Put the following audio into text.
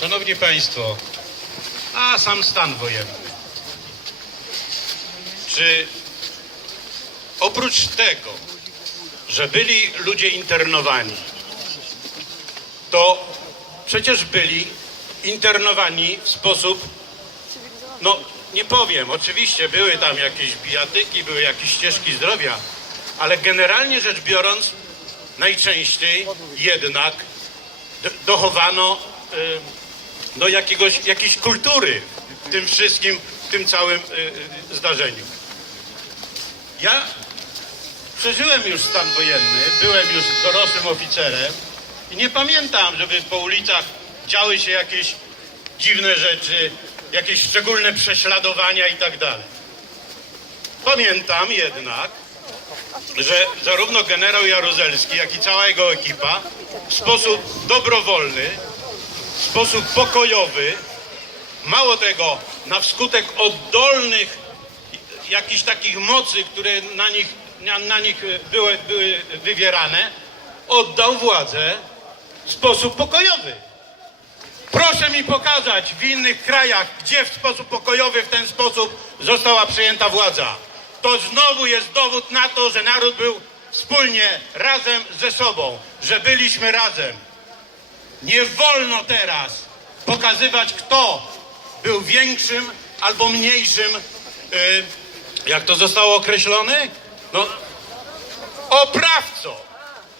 Szanowni Państwo, a sam stan wojenny. Czy oprócz tego, że byli ludzie internowani, to przecież byli internowani w sposób, no nie powiem, oczywiście były tam jakieś bijatyki, były jakieś ścieżki zdrowia, ale generalnie rzecz biorąc, najczęściej jednak do- dochowano y, do jakiegoś, jakiejś kultury w tym wszystkim, w tym całym y, y, zdarzeniu. Ja przeżyłem już stan wojenny, byłem już dorosłym oficerem i nie pamiętam, żeby po ulicach działy się jakieś dziwne rzeczy, jakieś szczególne prześladowania i tak dalej. Pamiętam jednak, że zarówno generał Jaruzelski, jak i cała jego ekipa w sposób dobrowolny, w sposób pokojowy, mało tego, na wskutek oddolnych jakichś takich mocy, które na nich, na, na nich były, były wywierane, oddał władzę w sposób pokojowy. Proszę mi pokazać w innych krajach, gdzie w sposób pokojowy w ten sposób została przyjęta władza. To znowu jest dowód na to, że naród był wspólnie, razem ze sobą, że byliśmy razem. Nie wolno teraz pokazywać, kto był większym albo mniejszym, y, jak to zostało określone? No, oprawcą.